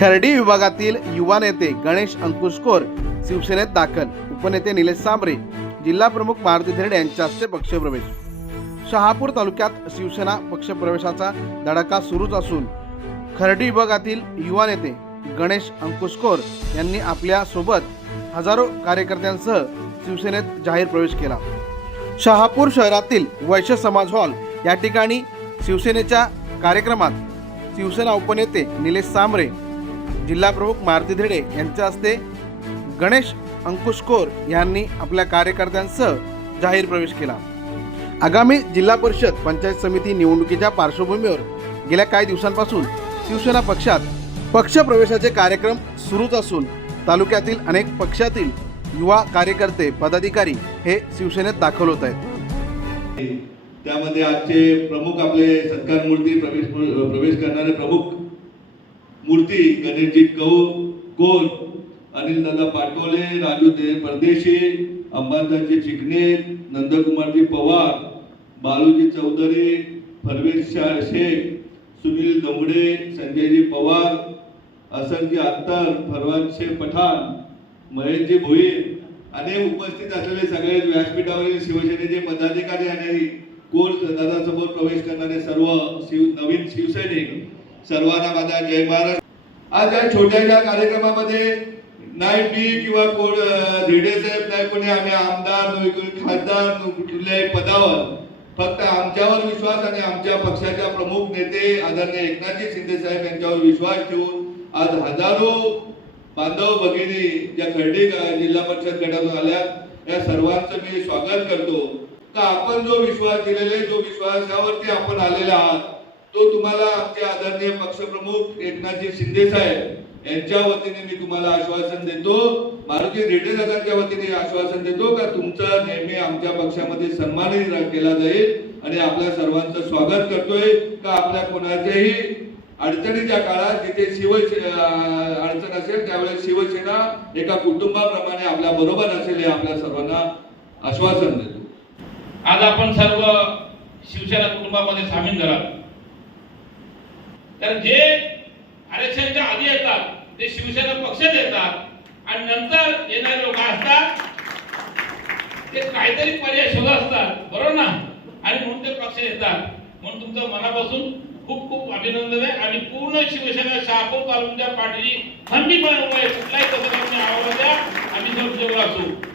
खर्डी विभागातील युवा नेते गणेश अंकुशकोर शिवसेनेत दाखल. उपनेते निलेश सांबरे जिल्हा प्रमुख मारुती धेरडे यांच्या हस्ते पक्षप्रवेश. शहापूर तालुक्यात शिवसेना पक्षप्रवेशाचा धडाका सुरूच असून खर्डी विभागातील युवा नेते गणेश अंकुशकोर यांनी आपल्यासोबत हजारो कार्यकर्त्यांसह शिवसेनेत जाहीर प्रवेश केला. शहापूर शहरातील वैश्य समाज हॉल या ठिकाणी शिवसेनेच्या कार्यक्रमात शिवसेना उपनेते निलेश सांबरे जिल्हाप्रमुख मारुती धिडे यांच्या हस्ते गणेश अंकुशकोर यांनी आपल्या कार्यकर्त्यांसह जाहीर प्रवेश केला. आगामी जिल्हा परिषद पंचायत समिती निवडणुकीच्या पार्श्वभूमीवर गेल्या काही दिवसांपासून शिवसेना पक्षात पक्षप्रवेशाचे कार्यक्रम सुरूच असून तालुक्यातील अनेक पक्षातील युवा कार्यकर्ते पदाधिकारी हे शिवसेनेत दाखल होत आहेत. त्यामध्ये आजचे प्रमुख आपले सत्कार मूर्ती प्रवेश प्रवेश करणारे प्रमुख मूर्ती गणेशजी कौ कोल अनिल दादा पाटोले राजू दे परदेशी अंबादासजी चिकणे नंदकुमारजी पवार बालूजी चौधरी परवेश शाह शेख सुनील दमडे संजयजी पवार असनजी आत्तर फरवाद शेख पठाण महेशजी भोईर आणि उपस्थित असलेले सगळे व्यासपीठावरील शिवसेनेचे पदाधिकारी आणि कोल दादासमोर प्रवेश करणारे सर्व शिव नवीन शिवसैनिक सर्वांना माझा जय महाराज. आज या छोट्याशा कार्यक्रमामध्ये नाही मी किंवा कोण अं, साहेब नाही कोणी आम्ही आमदार खासदार कुठल्याही पदावर. फक्त आमच्यावर विश्वास आणि आमच्या पक्षाच्या प्रमुख नेते आदरणीय एकनाथजी शिंदे साहेब यांच्यावर विश्वास ठेवून आज हजारो बांधव भगिनी ज्या खर्डी जिल्हा परिषद गटातून आल्या या सर्वांचं मी स्वागत करतो. का आपण जो विश्वास दिलेला आहे जो विश्वासावरती आपण आलेला आहात? तो तुम्हाला आमचे आदरणीय पक्षप्रमुख एकनाथजी शिंदे साहेब यांच्या वतीने मी तुम्हाला आश्वासन देतो. मारुती रेड्डी दादांच्या वतीने आश्वासन देतो का तुमचा नेहमी आमच्या पक्षामध्ये सन्मानही केला जाईल आणि आपल्या सर्वांचं स्वागत करतोय का आपल्या कोणाच्याही अडचणीच्या काळात जिथे शिव अडचण असेल त्यावेळेस शिवसेना एका कुटुंबाप्रमाणे आपल्या बरोबर असेल हे आपल्या सर्वांना आश्वासन देतो. आज आपण सर्व शिवसेना कुटुंबामध्ये सामील झाला तर जे आरक्षणच्या आधी येतात ते शिवसेना पक्षात येतात आणि नंतर येणारे लोक असतात ते काहीतरी पर्याय शोधत असतात बरोबर ना? आणि म्हणून ते पक्ष येतात. म्हणून तुमचं मनापासून खूप खूप अभिनंदन आहे. आणि पूर्ण शिवसेना शहापूर तालुक्याच्या पाठीची खंडीपणे उभं कुठलाही कसं आवाज द्या. आम्ही जर असू